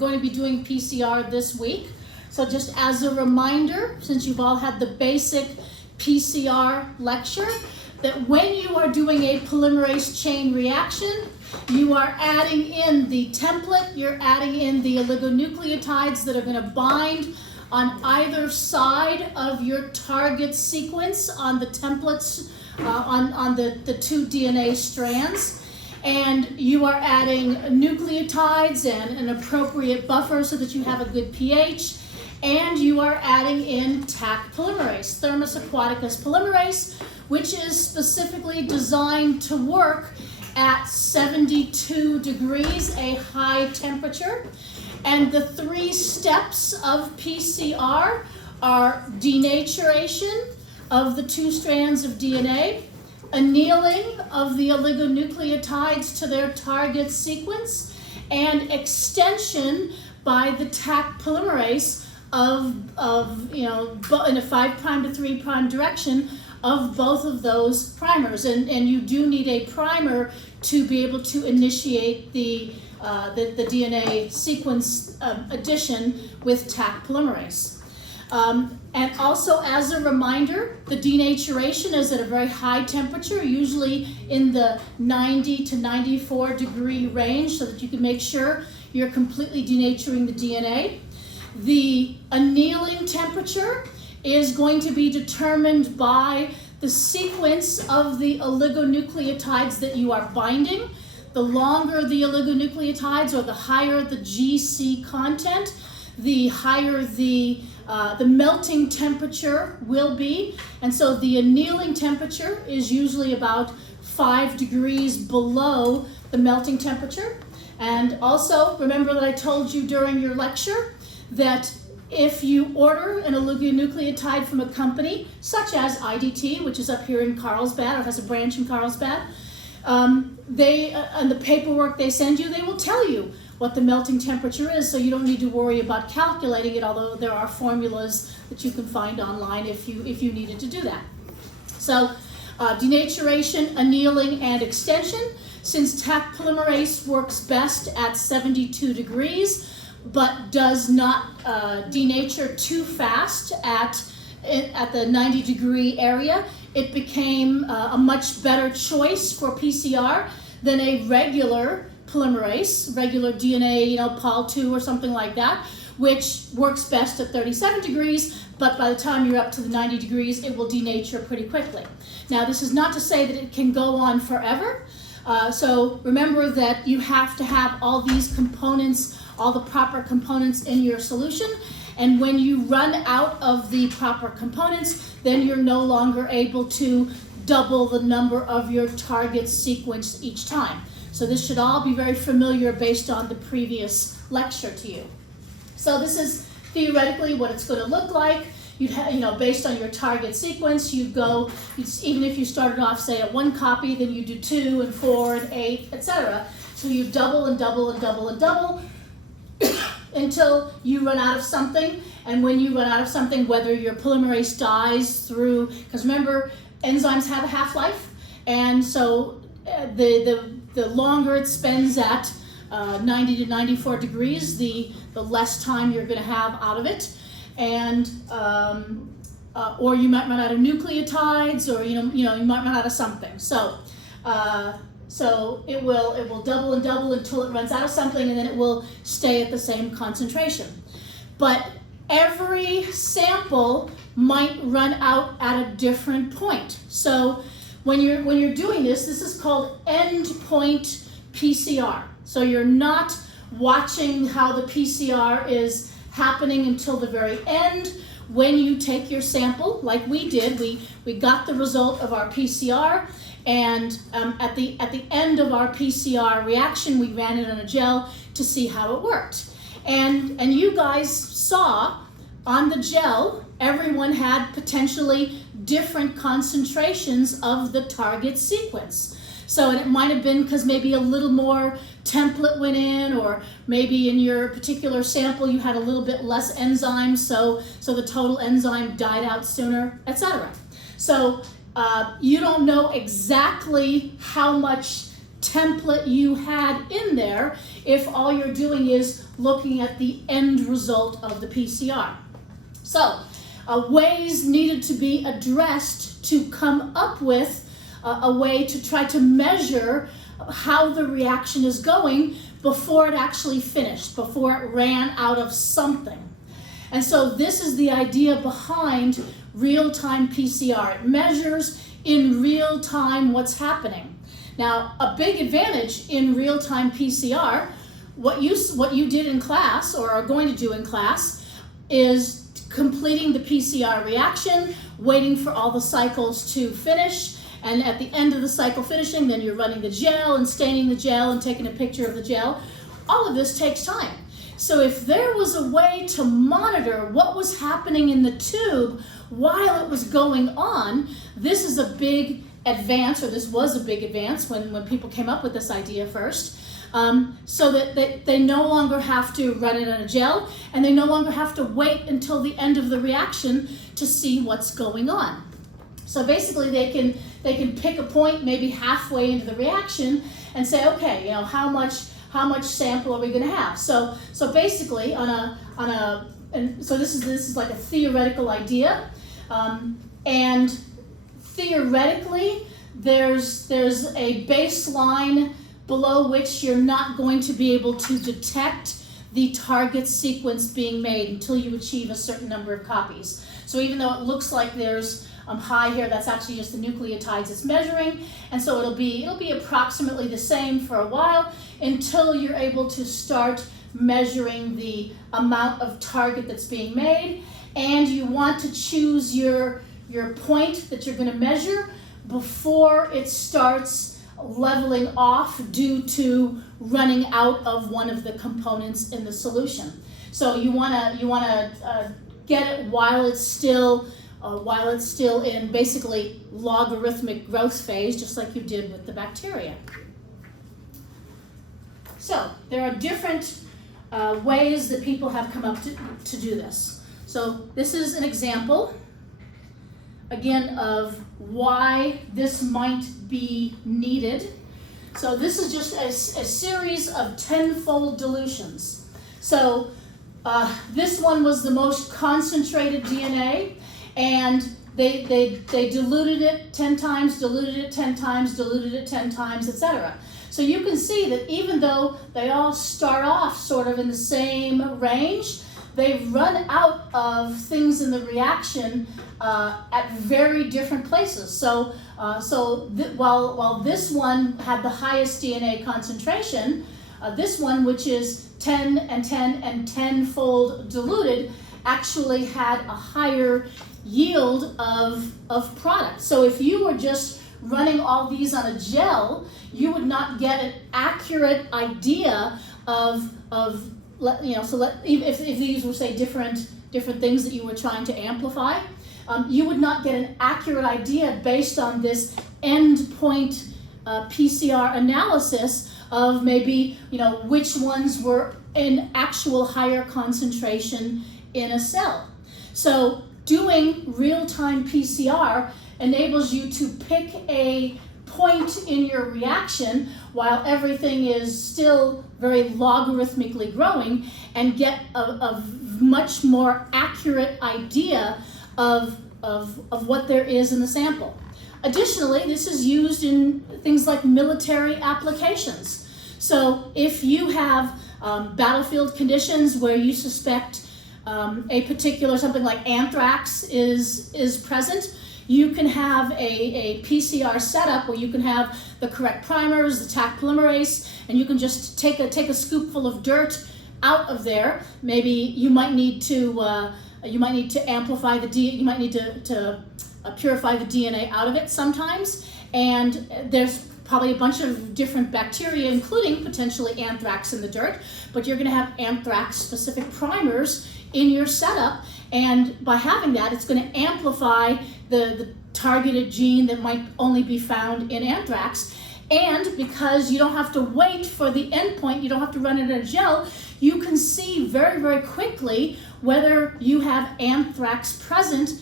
going to be doing PCR this week. So just as a reminder, since you've all had the basic PCR lecture, that when you are doing a polymerase chain reaction, you are adding in the template, you're adding in the oligonucleotides that are going to bind on either side of your target sequence on the templates, on the two DNA strands. And you are adding nucleotides and an appropriate buffer so that you have a good pH. And you are adding in Taq polymerase, Thermus aquaticus polymerase, which is specifically designed to work at 72 degrees, a high temperature. And the 3 steps of PCR are denaturation of the 2 strands of DNA, annealing of the oligonucleotides to their target sequence, and extension by the Taq polymerase of in a 5' to 3' direction of both of those primers. And you do need a primer to be able to initiate the DNA sequence addition with Taq polymerase. And also, as a reminder, the denaturation is at a very high temperature, usually in the 90 to 94 degree range, so that you can make sure you're completely denaturing the DNA. The annealing temperature is going to be determined by the sequence of the oligonucleotides that you are binding. The longer the oligonucleotides, or the higher the GC content, the higher the melting temperature will be. And so the annealing temperature is usually about 5 degrees below the melting temperature. And also, remember that I told you during your lecture that if you order an oligonucleotide from a company, such as IDT, which is up here in Carlsbad, or has a branch in Carlsbad, on the paperwork they send you, they will tell you what the melting temperature is, so you don't need to worry about calculating it, although there are formulas that you can find online if you needed to do that. So denaturation, annealing, and extension. Since Taq polymerase works best at 72 degrees, but does not denature too fast at the 90 degree area, it became a much better choice for PCR than a regular polymerase, regular DNA, Pol2 or something like that, which works best at 37 degrees, but by the time you're up to the 90 degrees, it will denature pretty quickly. Now, this is not to say that it can go on forever. So remember that you have to have all these components, all the proper components in your solution. And when you run out of the proper components, then you're no longer able to double the number of your target sequence each time. So this should all be very familiar based on the previous lecture to you. So this is theoretically what it's going to look like. You'd have, based on your target sequence, you'd go, even if you started off, say, at 1 copy, then you do 2 and 4 and 8, etc. So you double and double and double and double until you run out of something. And when you run out of something, whether your polymerase dies through, because remember, enzymes have a half-life, and so the longer it spends at 90 to 94 degrees, the less time you're going to have out of it. And or you might run out of nucleotides, or you might run out of something. So it will double and double until it runs out of something, and then it will stay at the same concentration. But every sample might run out at a different point. So when you're doing this is called endpoint PCR. So you're not watching how the PCR is happening until the very end. When you take your sample, like we did, we got the result of our PCR, and at the end of our PCR reaction, we ran it on a gel to see how it worked. And you guys saw on the gel, everyone had potentially different concentrations of the target sequence. So, and it might have been because maybe a little more template went in, or maybe in your particular sample you had a little bit less enzyme, so the total enzyme died out sooner, etc. So you don't know exactly how much template you had in there if all you're doing is looking at the end result of the PCR. So ways needed to be addressed to come up with a way to try to measure how the reaction is going before it actually finished, before it ran out of something. And so this is the idea behind real-time PCR. It measures in real time what's happening. Now, a big advantage in real-time PCR, what you did in class or are going to do in class is completing the PCR reaction, waiting for all the cycles to finish, and at the end of the cycle finishing, then you're running the gel and staining the gel and taking a picture of the gel. All of this takes time. So if there was a way to monitor what was happening in the tube while it was going on, this is a big advance, or this was a big advance when people came up with this idea first, so that they no longer have to run it on a gel, and they no longer have to wait until the end of the reaction to see what's going on. So basically they can pick a point maybe halfway into the reaction and say, okay, you know, how much sample are we going to have? So basically so this is like a theoretical idea, and theoretically there's a baseline below which you're not going to be able to detect the target sequence being made until you achieve a certain number of copies. So even though it looks like there's high here, that's actually just the nucleotides it's measuring, and so it'll be approximately the same for a while until you're able to start measuring the amount of target that's being made. And you want to choose your point that you're going to measure before it starts leveling off due to running out of one of the components in the solution. So you want to get it while it's still in basically logarithmic growth phase, just like you did with the bacteria. So there are different ways that people have come up to do this. So this is an example, again, of why this might be needed. So this is just a series of 10-fold dilutions. So this one was the most concentrated DNA, and they diluted it 10 times, diluted it 10 times, diluted it 10 times, etc. So you can see that even though they all start off sort of in the same range, they run out of things in the reaction at very different places. So while this one had the highest DNA concentration, this one, which is 10 and 10 and 10-fold diluted, actually had a higher yield of product. So if you were just running all these on a gel, you would not get an accurate idea of if these were, say, different things that you were trying to amplify, you would not get an accurate idea based on this endpoint PCR analysis of maybe, which ones were in actual higher concentration in a cell. So doing real-time PCR enables you to pick a point in your reaction while everything is still very logarithmically growing and get a much more accurate idea of what there is in the sample. Additionally, this is used in things like military applications. So if you have battlefield conditions where you suspect a particular, something like anthrax is present, you can have a PCR setup where you can have the correct primers, the Taq polymerase, and you can just take a scoopful of dirt out of there. Maybe you might need to amplify you might need to purify the DNA out of it sometimes, and there's probably a bunch of different bacteria, including potentially anthrax in the dirt, but you're going to have anthrax-specific primers in your setup, and by having that, it's going to amplify the targeted gene that might only be found in anthrax. And because you don't have to wait for the endpoint, you don't have to run it in a gel, you can see very, very quickly whether you have anthrax present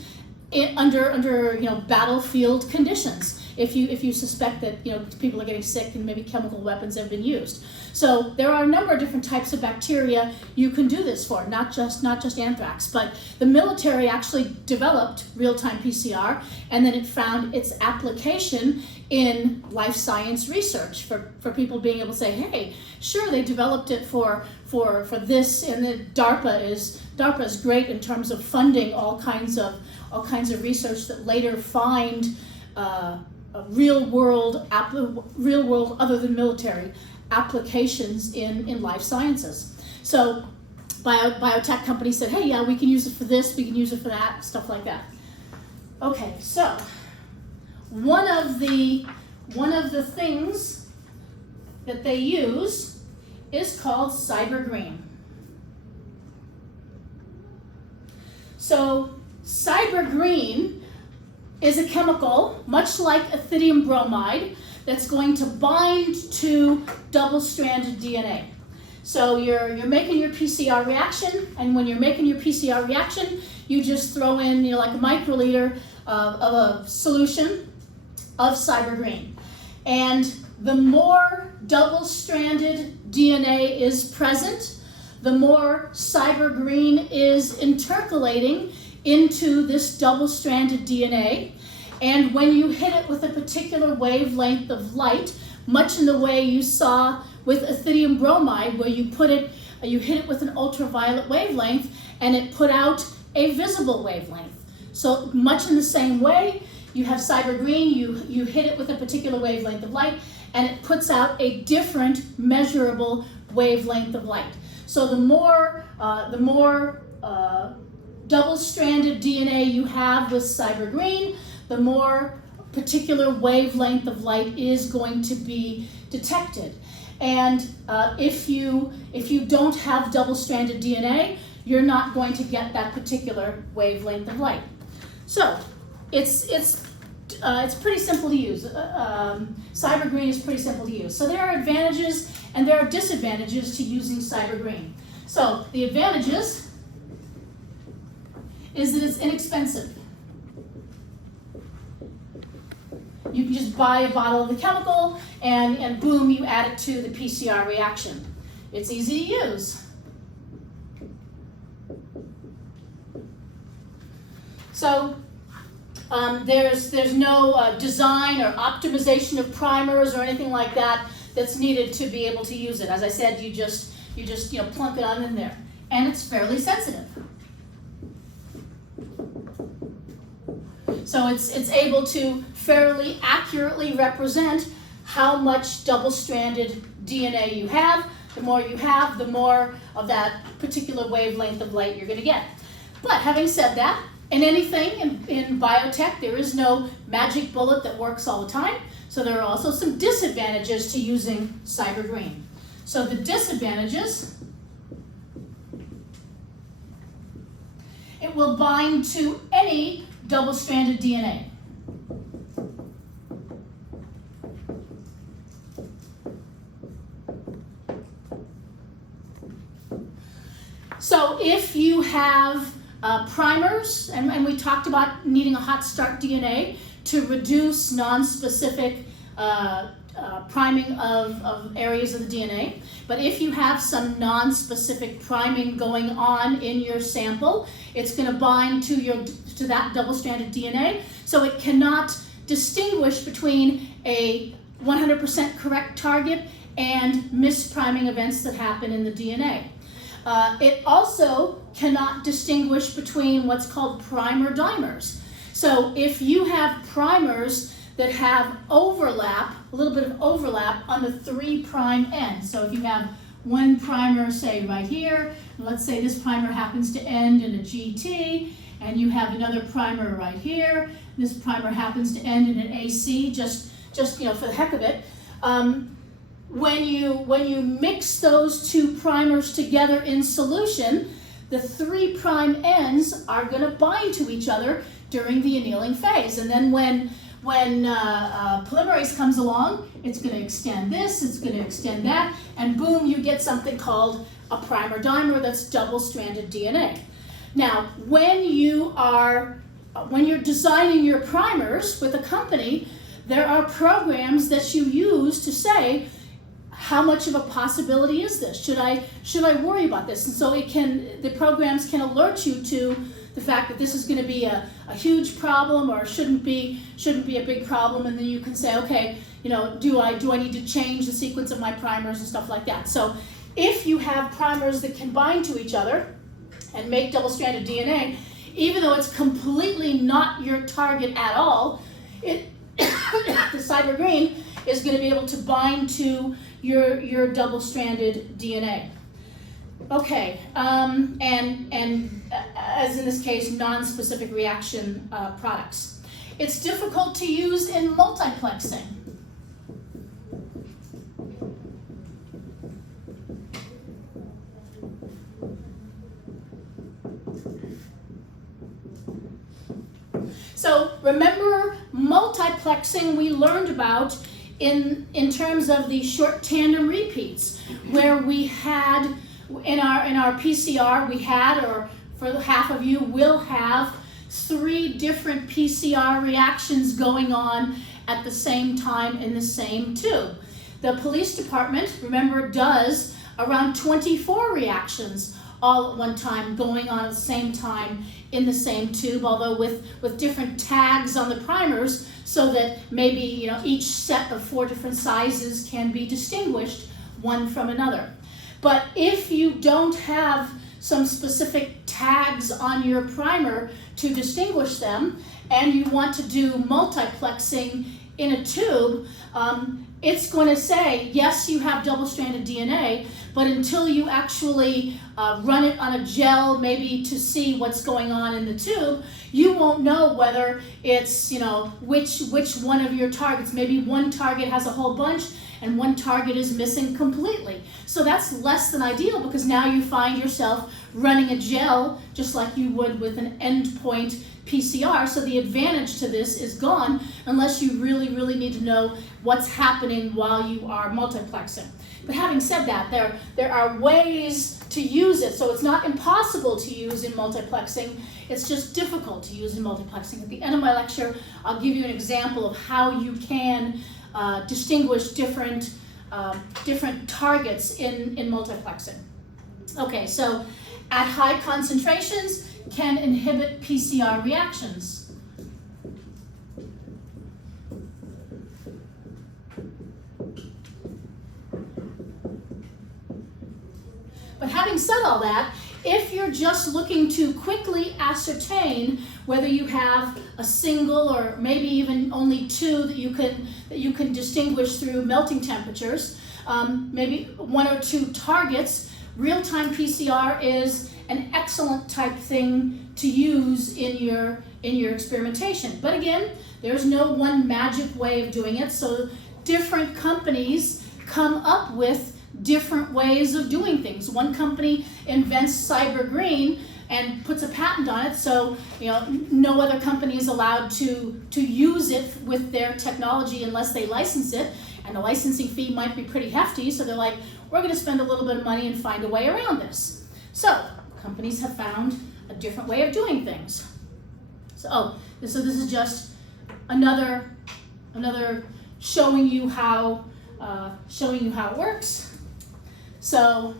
under battlefield conditions. If you suspect that people are getting sick and maybe chemical weapons have been used. So there are a number of different types of bacteria you can do this for, not just anthrax. But the military actually developed real-time PCR, and then it found its application in life science research for people being able to say, hey, sure, they developed it for this, and the DARPA is great in terms of funding all kinds of research that later find real world other than military applications in life sciences. So biotech companies said, hey, yeah, we can use it for this, we can use it for that, stuff like that. Okay, so one of the things that they use is called cybergreen. So cybergreen is a chemical, much like ethidium bromide, that's going to bind to double-stranded DNA. So you're making your PCR reaction, and when you're making your PCR reaction, you just throw in like a microliter of a solution of cybergreen. And the more double-stranded DNA is present, the more cybergreen is intercalating into this double-stranded DNA, and when you hit it with a particular wavelength of light, much in the way you saw with ethidium bromide, where you hit it with an ultraviolet wavelength and it put out a visible wavelength. So much in the same way, you have cybergreen, you hit it with a particular wavelength of light, and it puts out a different measurable wavelength of light. So the more double-stranded DNA you have with cybergreen, the more particular wavelength of light is going to be detected. And if you don't have double-stranded DNA, you're not going to get that particular wavelength of light. So it's pretty simple to use. Cybergreen is pretty simple to use. So there are advantages and there are disadvantages to using cybergreen. So the advantages is that it's inexpensive. You can just buy a bottle of the chemical and boom, you add it to the PCR reaction. It's easy to use. So there's no design or optimization of primers or anything like that that's needed to be able to use it. As I said, you just plunk it on in there, and it's fairly sensitive. So it's able to fairly accurately represent how much double-stranded DNA you have. The more you have, the more of that particular wavelength of light you're going to get. But having said that, in anything in biotech, there is no magic bullet that works all the time. So there are also some disadvantages to using cybergreen. So the disadvantages: it will bind to any double-stranded DNA. So if you have primers, and we talked about needing a hot start DNA to reduce non-specific priming of areas of the DNA. But if you have some non-specific priming going on in your sample, it's going to bind to that double-stranded DNA, so it cannot distinguish between a 100% correct target and mispriming events that happen in the DNA. It also cannot distinguish between what's called primer dimers. So if you have primers that have overlap, a little bit of overlap on the 3' end. So if you have one primer, say right here, let's say this primer happens to end in a GT, and you have another primer right here. This primer happens to end in an AC, just for the heck of it. When you mix those two primers together in solution, the 3' ends are going to bind to each other during the annealing phase, and then when polymerase comes along, it's going to extend this, it's going to extend that, and boom, you get something called a primer dimer that's double-stranded DNA. Now, when you are when you're designing your primers with a company, there are programs that you use to say, how much of a possibility is this? Should I worry about this? And so the programs can alert you to the fact that this is going to be a huge problem or shouldn't be a big problem, and then you can say, okay, do I need to change the sequence of my primers and stuff like that. So if you have primers that can bind to each other and make double-stranded DNA, even though it's completely not your target at all, the cyber green is going to be able to bind to your double-stranded DNA. Okay, and as in this case, non-specific reaction products. It's difficult to use in multiplexing. So remember, multiplexing we learned about in terms of the short tandem repeats, where we had in our PCR we had, or for half of you will have, 3 different PCR reactions going on at the same time in the same tube. The police department, remember, does around 24 reactions all at one time going on at the same time in the same tube, although with different tags on the primers, so that maybe each set of 4 different sizes can be distinguished one from another. But if you don't have some specific tags on your primer to distinguish them, and you want to do multiplexing in a tube, it's going to say, yes, you have double-stranded DNA, but until you actually run it on a gel, maybe to see what's going on in the tube, you won't know whether it's, which one of your targets. Maybe one target has a whole bunch and one target is missing completely. So that's less than ideal, because now you find yourself running a gel just like you would with an endpoint PCR. So the advantage to this is gone unless you really, really need to know what's happening while you are multiplexing. But having said that, there are ways to use it. So it's not impossible to use in multiplexing. It's just difficult to use in multiplexing. At the end of my lecture, I'll give you an example of how you can distinguish different targets in multiplexing. Okay, so at high concentrations can inhibit PCR reactions. But having said all that, if you're just looking to quickly ascertain whether you have a single or maybe even only 2 that you can distinguish through melting temperatures, maybe 1 or 2 targets, real-time PCR is an excellent type thing to use in your experimentation. But again, there's no one magic way of doing it, so different companies come up with different ways of doing things. One company invents cyber green and puts a patent on it, so no other company is allowed to use it with their technology unless they license it, and the licensing fee might be pretty hefty, so they're like, we're going to spend a little bit of money and find a way around this. So companies have found a different way of doing things. So this is just another showing you how it works. So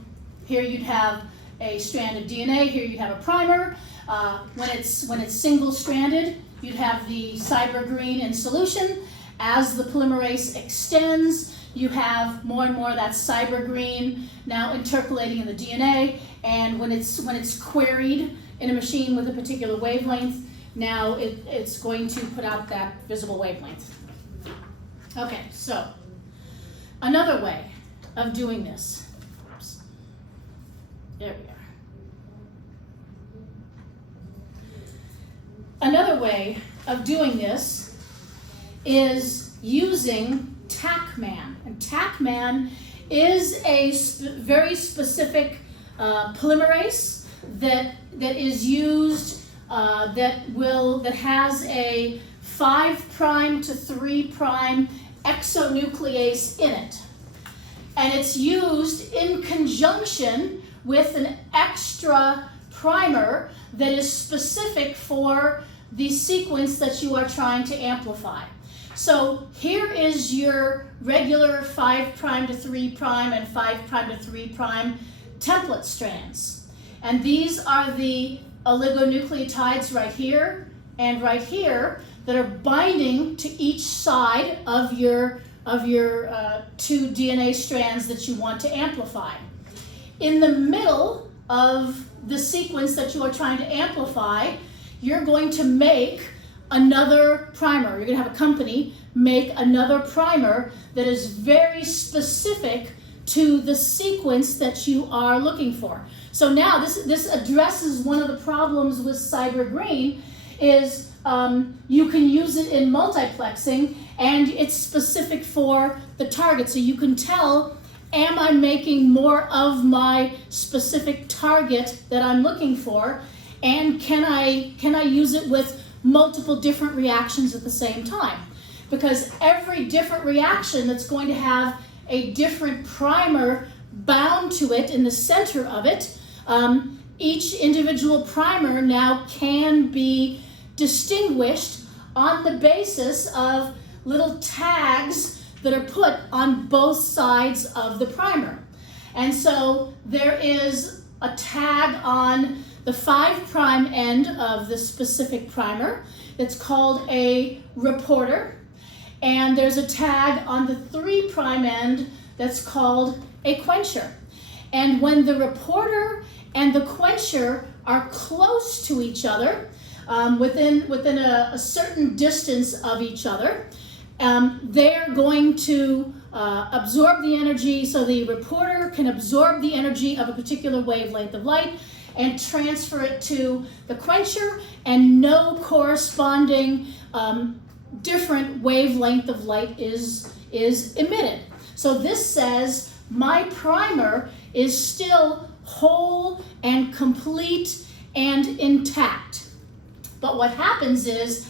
here you'd have a strand of DNA, here you'd have a primer. When it's single-stranded, you'd have the cyber green in solution. As the polymerase extends, you have more and more of that cyber green now intercalating in the DNA, and when it's queried in a machine with a particular wavelength, now it's going to put out that visible wavelength. Okay, so another way of doing this. Oops. There we are. Another way of doing this is using TACMAN. And TACMAN is a very specific polymerase that is used that has a 5' to 3' exonuclease in it. And it's used in conjunction with an extra primer that is specific for the sequence that you are trying to amplify. So here is your regular 5' to 3' and 5' to 3' template strands. And these are the oligonucleotides right here and right here that are binding to each side of your two DNA strands that you want to amplify. In the middle of the sequence that you are trying to amplify, you're going to make another primer. You're going to have a company make another primer that is very specific to the sequence that you are looking for. So now this addresses one of the problems with Cyber Green is you can use it in multiplexing and it's specific for the target. So you can tell, am I making more of my specific target that I'm looking for, and can I use it with multiple different reactions at the same time? Because every different reaction that's going to have a different primer bound to it in the center of it, each individual primer now can be distinguished on the basis of little tags that are put on both sides of the primer. And so there is a tag on the 5' end of the specific primer that's called a reporter, and there's a tag on the 3' end that's called a quencher. And when the reporter and the quencher are close to each other, within a certain distance of each other, they're going to absorb the energy. So the reporter can absorb the energy of a particular wavelength of light and transfer it to the quencher, and no corresponding different wavelength of light is emitted. So this says my primer is still whole and complete and intact. But what happens is,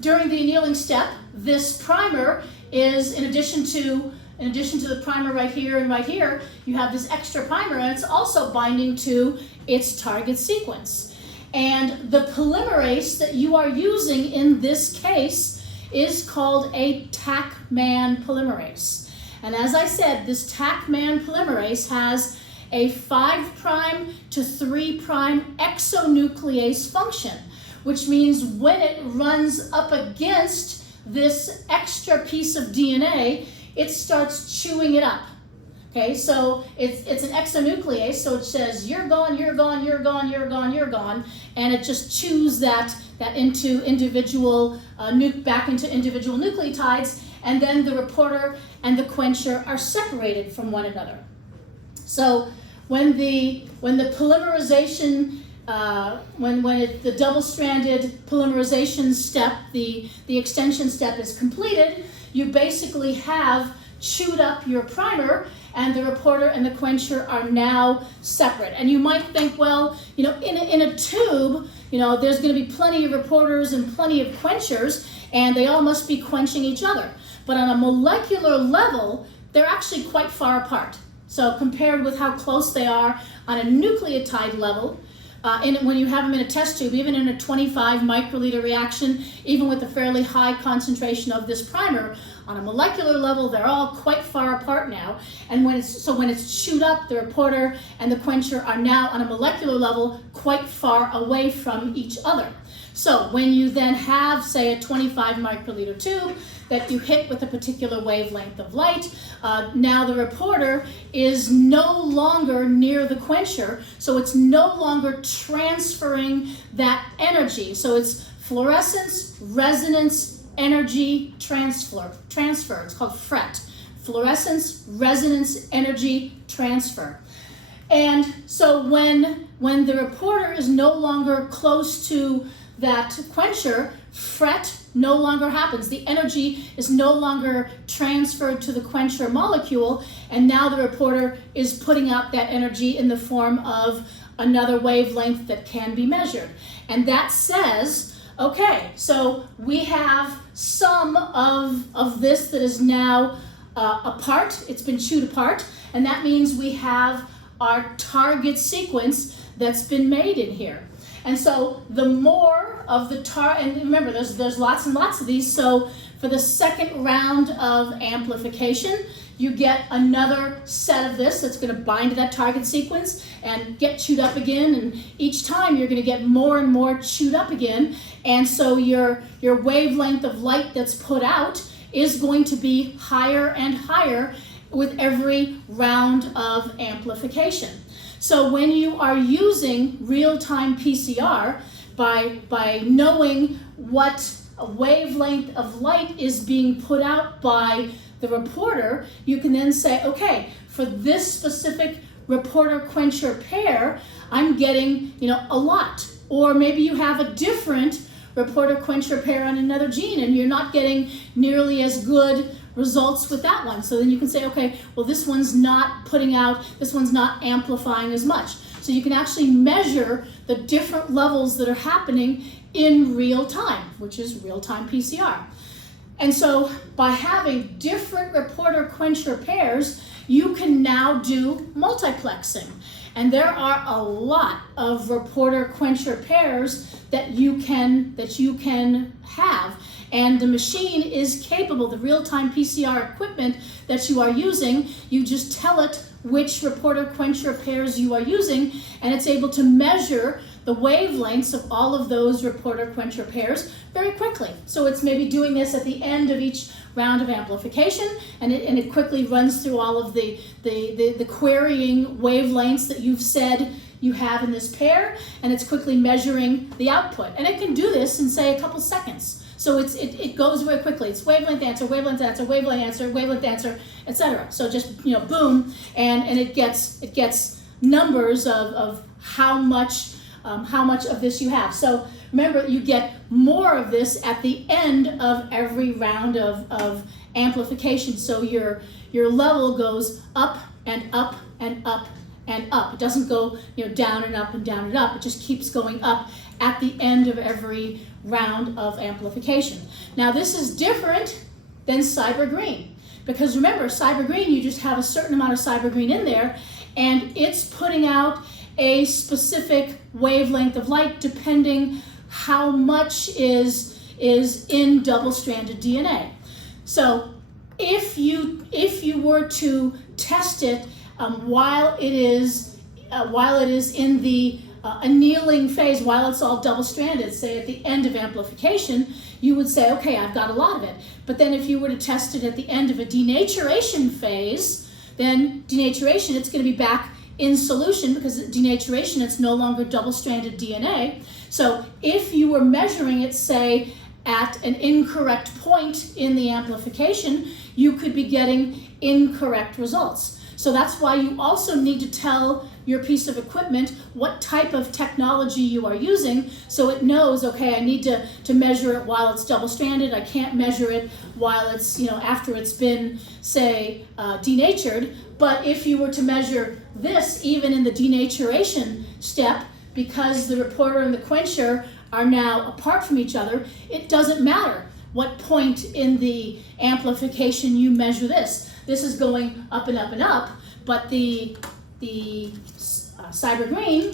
during the annealing step, this primer is, in addition to the primer right here and right here, you have this extra primer, and it's also binding to its target sequence. And the polymerase that you are using in this case is called a TACMAN polymerase. And as I said, this TACMAN polymerase has a 5' to 3' exonuclease function, which means when it runs up against this extra piece of DNA, it starts chewing it up. Okay, so it's an exonuclease, so it says you're gone, you're gone, you're gone, you're gone, you're gone, and it just chews that into individual back into individual nucleotides, and then the reporter and the quencher are separated from one another. So when the polymerization the double-stranded polymerization step, the extension step is completed, you basically have chewed up your primer, and the reporter and the quencher are now separate. And you might think, well, in a tube, there's going to be plenty of reporters and plenty of quenchers, and they all must be quenching each other. But on a molecular level, they're actually quite far apart. So compared with how close they are on a nucleotide level, when you have them in a test tube, even in a 25 microliter reaction, even with a fairly high concentration of this primer, on a molecular level, they're all quite far apart now. And when it's chewed up, the reporter and the quencher are now on a molecular level quite far away from each other. So when you then have, say, a 25 microliter tube that you hit with a particular wavelength of light, now the reporter is no longer near the quencher, so it's no longer transferring that energy. So it's fluorescence, resonance, energy transfer. It's called FRET. Fluorescence, resonance, energy transfer. And so when the reporter is no longer close to that quencher, FRET no longer happens. The energy is no longer transferred to the quencher molecule, and now the reporter is putting out that energy in the form of another wavelength that can be measured. And that says, okay, so we have some of this that is now apart. It's been chewed apart, and that means we have our target sequence that's been made in here. And so the more of the and remember, there's lots and lots of these. So for the second round of amplification, you get another set of this that's going to bind to that target sequence and get chewed up again. And each time you're going to get more and more chewed up again. And so your wavelength of light that's put out is going to be higher and higher with every round of amplification. So when you are using real-time PCR, by knowing what a wavelength of light is being put out by the reporter, you can then say, okay, for this specific reporter-quencher pair, I'm getting, a lot. Or maybe you have a different reporter-quencher pair on another gene and you're not getting nearly as good results with that one. So then you can say, okay, well, this one's not putting out, this one's not amplifying as much. So you can actually measure the different levels that are happening in real time, which is real-time PCR. And so by having different reporter-quencher pairs, you can now do multiplexing. And there are a lot of reporter-quencher pairs that you can have. And the machine is capable, the real-time PCR equipment that you are using, you just tell it which reporter-quencher pairs you are using, and it's able to measure the wavelengths of all of those reporter-quencher pairs very quickly. So it's maybe doing this at the end of each round of amplification, and it quickly runs through all of the querying wavelengths that you've said you have in this pair, and it's quickly measuring the output. And it can do this in, say, a couple seconds. So it goes very quickly. It's wavelength answer, wavelength answer, wavelength answer, wavelength answer, etc. So just boom, and it gets numbers of how much of this you have. So remember, you get more of this at the end of every round of amplification. So your level goes up and up and up and up. It doesn't go down and up and down and up. It just keeps going up at the end of every round of amplification. Now this is different than cyber green, because remember, cyber green, you just have a certain amount of cyber green in there, and it's putting out a specific wavelength of light depending how much is in double-stranded DNA. So if you were to test it while it is in the annealing phase, while it's all double-stranded, say at the end of amplification, you would say, okay, I've got a lot of it. But then if you were to test it at the end of a denaturation phase, then denaturation, it's going to be back in solution, because at denaturation, it's no longer double-stranded DNA. So if you were measuring it, say, at an incorrect point in the amplification, you could be getting incorrect results. So that's why you also need to tell your piece of equipment what type of technology you are using, so it knows, okay, I need to measure it while it's double-stranded. I can't measure it while it's, after it's been, say, denatured. But if you were to measure this even in the denaturation step, because the reporter and the quencher are now apart from each other, it doesn't matter what point in the amplification you measure this. This is going up and up and up, but the cyber green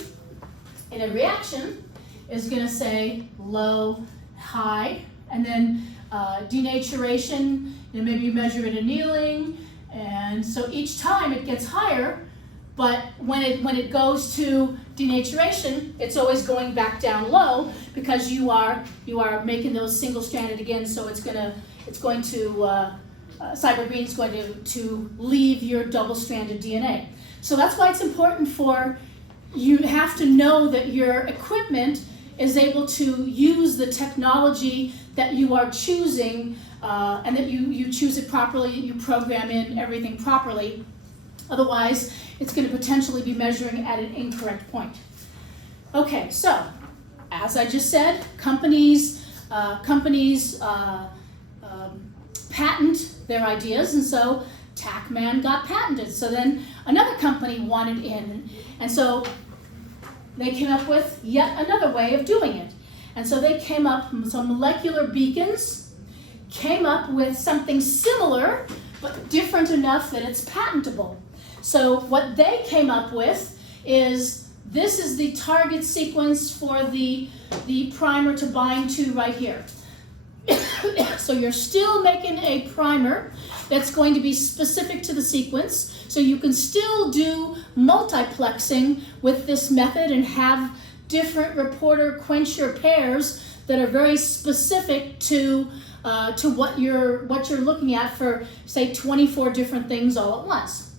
in a reaction is going to say low, high, and then denaturation, maybe you measure it annealing, and so each time it gets higher, but when it goes to denaturation, it's always going back down low, because you are making those single-stranded again, so cyber green is going to leave your double-stranded DNA. So that's why it's important you have to know that your equipment is able to use the technology that you are choosing, and that you choose it properly, you program in everything properly. Otherwise, it's going to potentially be measuring at an incorrect point. Okay, so as I just said, companies patent their ideas, and so TACMan got patented. So then another company wanted in, and so they came up with yet another way of doing it. And so they came up, so Molecular Beacons came up with something similar, but different enough that it's patentable. So what they came up with is this is the target sequence for the primer to bind to right here. So you're still making a primer that's going to be specific to the sequence. So you can still do multiplexing with this method and have different reporter-quencher pairs that are very specific to what you're looking at for, say, 24 different things all at once.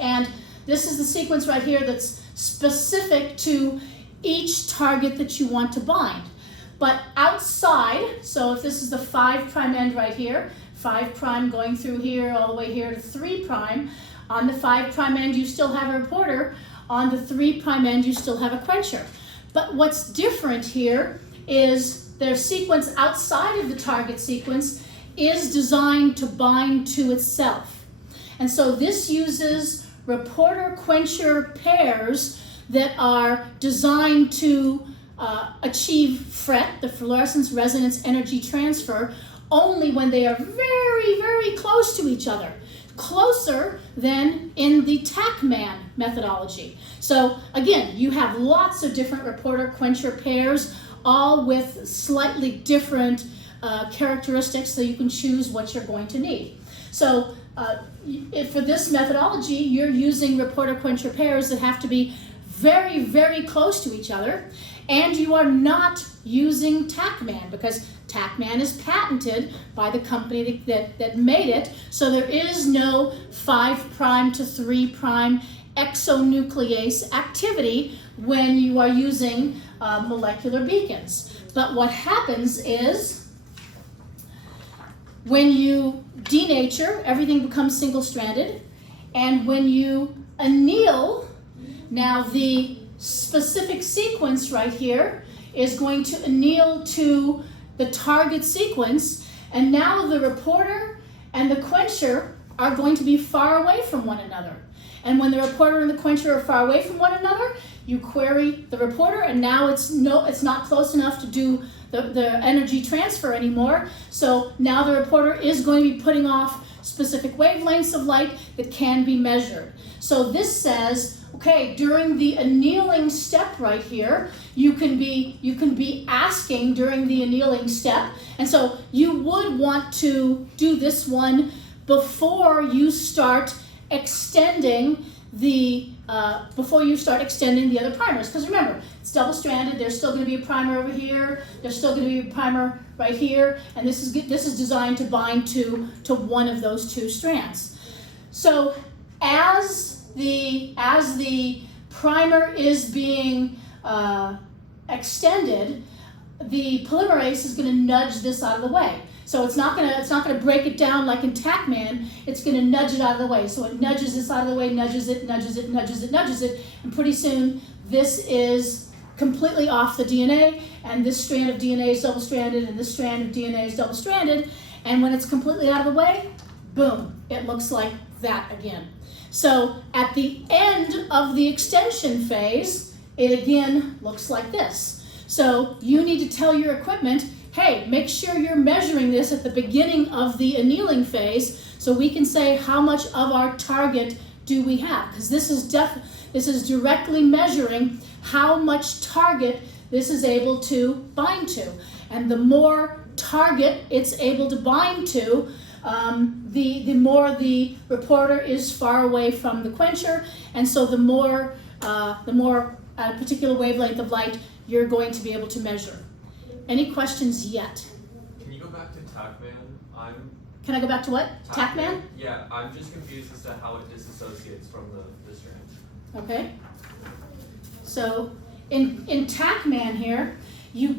And this is the sequence right here that's specific to each target that you want to bind. But outside, so if this is the 5' end right here, 5' going through here all the way here to 3', on the 5' end you still have a reporter, on the 3' end you still have a quencher. But what's different here is their sequence outside of the target sequence is designed to bind to itself. And so this uses reporter-quencher pairs that are designed to achieve FRET, the fluorescence resonance energy transfer, only when they are very, very close to each other. Closer than in the TACMAN methodology. So again, you have lots of different reporter-quencher pairs, all with slightly different characteristics, so you can choose what you're going to need. So for this methodology, you're using reporter-quencher pairs that have to be very, very close to each other, and you are not using TACMAN because TACMAN is patented by the company that made it, so there is no 5' to 3' exonuclease activity when you are using molecular beacons. But what happens is when you denature, everything becomes single-stranded, and when you anneal, now the specific sequence right here is going to anneal to the target sequence, and now the reporter and the quencher are going to be far away from one another. And when the reporter and the quencher are far away from one another, you query the reporter, and now it's not close enough to do the energy transfer anymore. So now the reporter is going to be putting off specific wavelengths of light that can be measured. So this says, okay, during the annealing step right here, you can be asking during the annealing step, and so you would want to do this one before you start extending the other primers. Because remember, it's double-stranded. There's still going to be a primer over here. There's still going to be a primer right here, and this is designed to bind to one of those two strands. So as the primer is being extended, the polymerase is going to nudge this out of the way. So it's not going to break it down like in TACMAN. It's going to nudge it out of the way. So it nudges this out of the way, nudges it, nudges it, nudges it, nudges it, and pretty soon this is completely off the DNA, and this strand of DNA is double-stranded, and this strand of DNA is double-stranded, and when it's completely out of the way, boom, it looks like that again. So at the end of the extension phase, it again looks like this. So you need to tell your equipment, hey, make sure you're measuring this at the beginning of the annealing phase so we can say how much of our target do we have, because this is directly measuring how much target this is able to bind to. And the more target it's able to bind to, the more the reporter is far away from the quencher, and so the more a particular wavelength of light you're going to be able to measure. Any questions yet? Can you go back to TACMAN? Can I go back to what? TACMAN? Yeah, I'm just confused as to how it disassociates from the strands. Okay. So in TACMAN here, you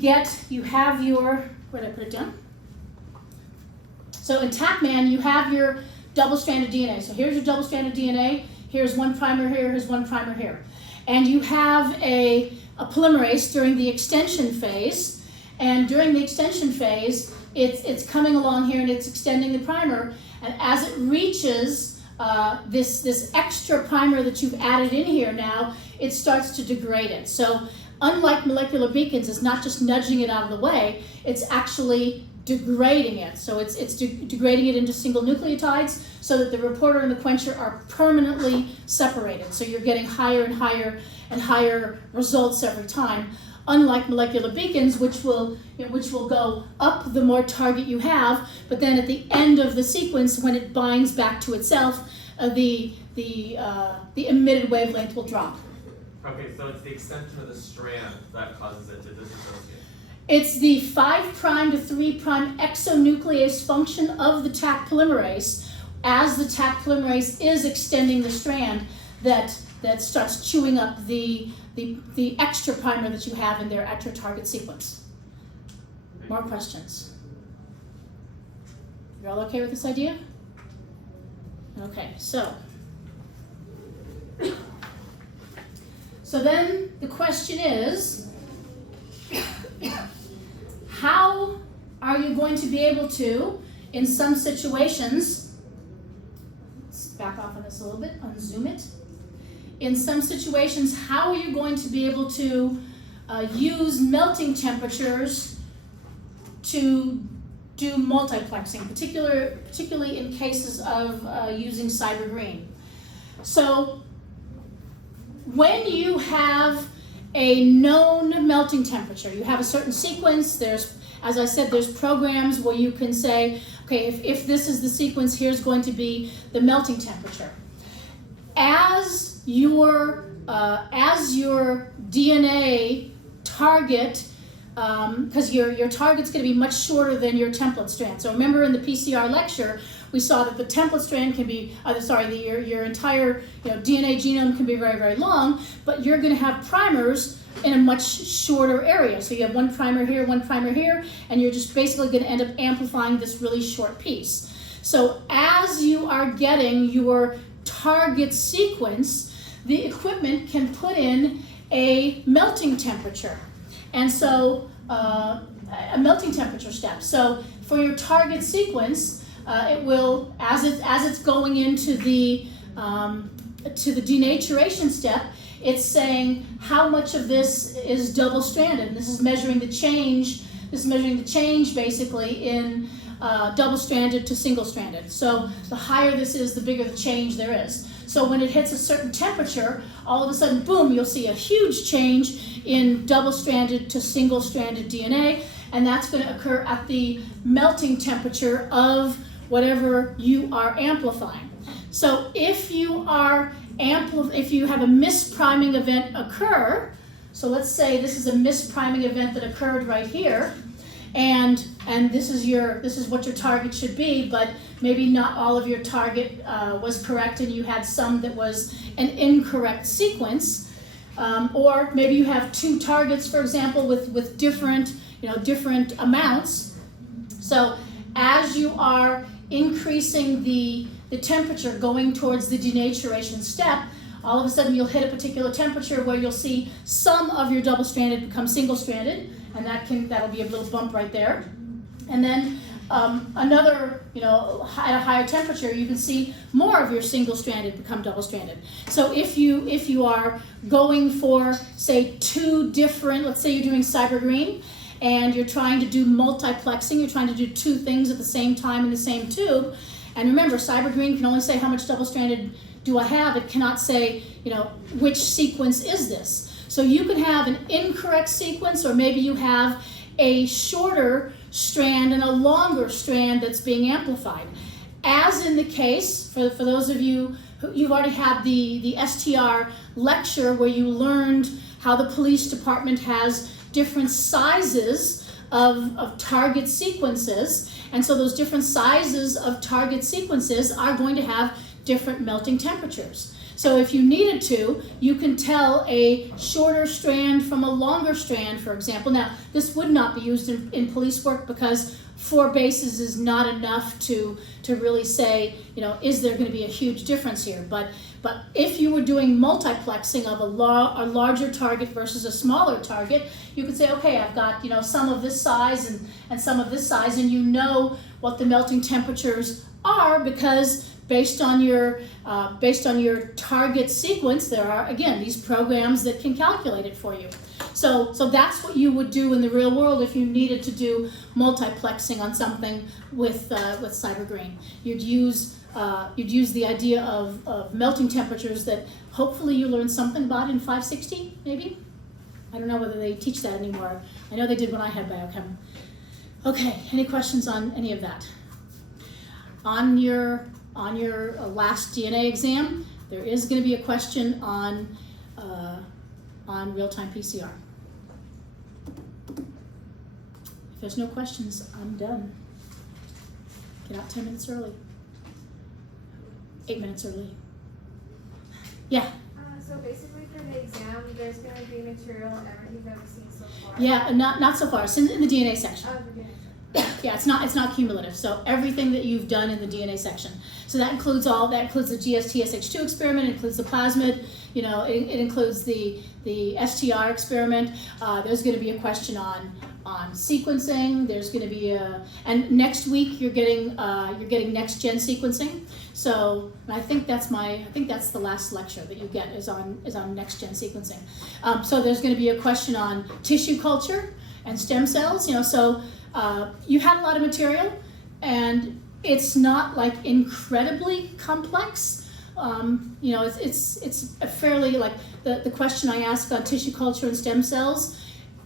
have your, where did I put it down? So in TACMAN, you have your double-stranded DNA. So here's your double-stranded DNA. Here's one primer here. Here's one primer here. And you have a polymerase during the extension phase. And during the extension phase, it's coming along here and it's extending the primer. And as it reaches this extra primer that you've added in here now, it starts to degrade it. So unlike molecular beacons, it's not just nudging it out of the way, it's actually degrading it. So it's degrading it into single nucleotides so that the reporter and the quencher are permanently separated. So you're getting higher and higher and higher results every time. Unlike molecular beacons, which will go up the more target you have, but then at the end of the sequence, when it binds back to itself, the emitted wavelength will drop. Okay, so it's the extension of the strand that causes it to disassociate. It's the 5' to 3' exonuclease function of the Taq polymerase. As the Taq polymerase is extending the strand, that starts chewing up the extra primer that you have in there at your target sequence. More questions? You're all okay with this idea? Okay, so then the question is, how are you going to be able to, in some situations, let's back off on this a little bit, unzoom it. In some situations, how are you going to be able to use melting temperatures to do multiplexing, particularly in cases of using cyber green? So when you have a known melting temperature, you have a certain sequence, as I said, there's programs where you can say, okay, if this is the sequence, here's going to be the melting temperature. As your DNA target, because your target's going to be much shorter than your template strand. So remember in the PCR lecture, we saw that the template strand can be, your entire DNA genome can be very, very long, but you're going to have primers in a much shorter area. So you have one primer here, and you're just basically going to end up amplifying this really short piece. So as you are getting your target sequence, the equipment can put in a melting temperature. And so a melting temperature step. So for your target sequence, it will, as it's going into the denaturation step, it's saying how much of this is double-stranded. This is measuring the change. This is measuring the change basically in double-stranded to single-stranded. So the higher this is, the bigger the change there is. So when it hits a certain temperature, all of a sudden, boom, you'll see a huge change in double-stranded to single-stranded DNA, and that's going to occur at the melting temperature of whatever you are amplifying. So if you have a mispriming event occur, so let's say this is a mispriming event that occurred right here, and this is what your target should be, but maybe not all of your target was correct, and you had some that was an incorrect sequence, or maybe you have two targets, for example, with different amounts. So as you are increasing the temperature going towards the denaturation step, all of a sudden you'll hit a particular temperature where you'll see some of your double-stranded become single-stranded, and that'll be a little bump right there. And then another, at a higher temperature, you can see more of your single-stranded become double-stranded. So if you are going for, say, two different, let's say you're doing cyber green, and you're trying to do multiplexing, you're trying to do two things at the same time in the same tube. And remember, cyber green can only say how much double-stranded do I have. It cannot say, which sequence is this. So you could have an incorrect sequence, or maybe you have a shorter strand and a longer strand that's being amplified. As in the case, for those of you you've already had the STR lecture where you learned how the police department has different sizes of target sequences, and so those different sizes of target sequences are going to have different melting temperatures. So if you needed to, you can tell a shorter strand from a longer strand, for example. Now, this would not be used in police work because 4 bases is not enough to really say, is there going to be a huge difference here? But if you were doing multiplexing of a larger target versus a smaller target, you could say, okay, I've got some of this size and some of this size, and you know what the melting temperatures are because based on your target sequence, there are, again, these programs that can calculate it for you. So that's what you would do in the real world if you needed to do multiplexing on something with CyberGreen. You'd use the idea of melting temperatures that hopefully you learned something about in 560, maybe? I don't know whether they teach that anymore. I know they did when I had biochem. Okay, any questions on any of that? On your last DNA exam, there is going to be a question on real-time PCR. If there's no questions, I'm done. Get out 10 minutes early. 8 minutes early. Yeah? So basically for the exam, there's going to be material on everything that we've seen so far? Yeah, not so far. It's in the DNA section. Oh, the DNA section. Yeah, it's not cumulative. So everything that you've done in the DNA section. So that includes the GST-SH2 experiment, it includes the plasmid, it includes the STR experiment. There's going to be a question on sequencing. There's going to be and next week you're getting next gen sequencing. So I think that's the last lecture that you get is on next gen sequencing. So there's going to be a question on tissue culture and stem cells. So you had a lot of material, and it's not like incredibly complex. It's a fairly, like the question I ask on tissue culture and stem cells,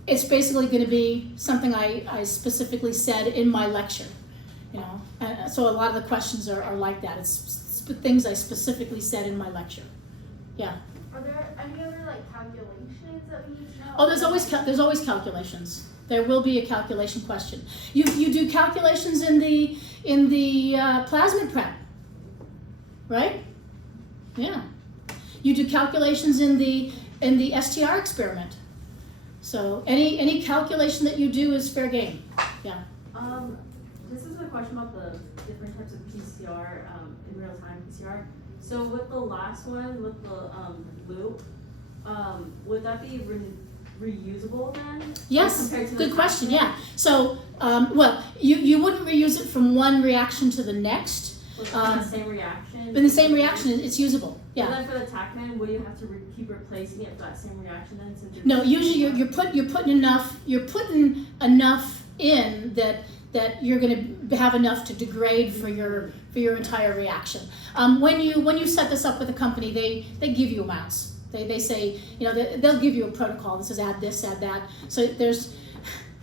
it's basically going to be something I specifically said in my lecture. So a lot of the questions are like that. It's things I specifically said in my lecture. Yeah. Are there any other calculations that we need to know? Oh, there's always calculations. There will be a calculation question. You do calculations in the plasmid prep, right? Yeah. You do calculations in the STR experiment. So any calculation that you do is fair game. Yeah. This is a question about the different types of PCR in real-time PCR. So with the last one, with the loop, would that be reusable then? Yes, good question, yeah. So, you wouldn't reuse it from one reaction to the next. In the same reaction? In the same reaction, it's usable, yeah. And then for the TACMan, will you have to keep replacing it for that same reaction then? Since No, usually you're putting enough in that you're going to have enough to degrade for your entire reaction. When you set this up with a company, they give you amounts. They say, they'll give you a protocol that says add this, add that. So there's,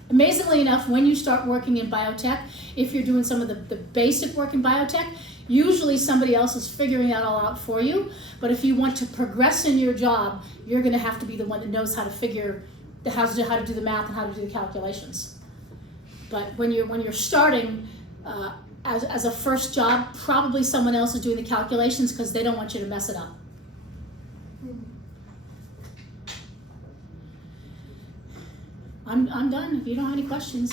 amazingly enough, when you start working in biotech, if you're doing some of the basic work in biotech, usually somebody else is figuring that all out for you. But if you want to progress in your job, you're going to have to be the one that knows how to figure how to do the math and how to do the calculations. But when you're starting as a first job, probably someone else is doing the calculations because they don't want you to mess it up. I'm done if you don't have any questions.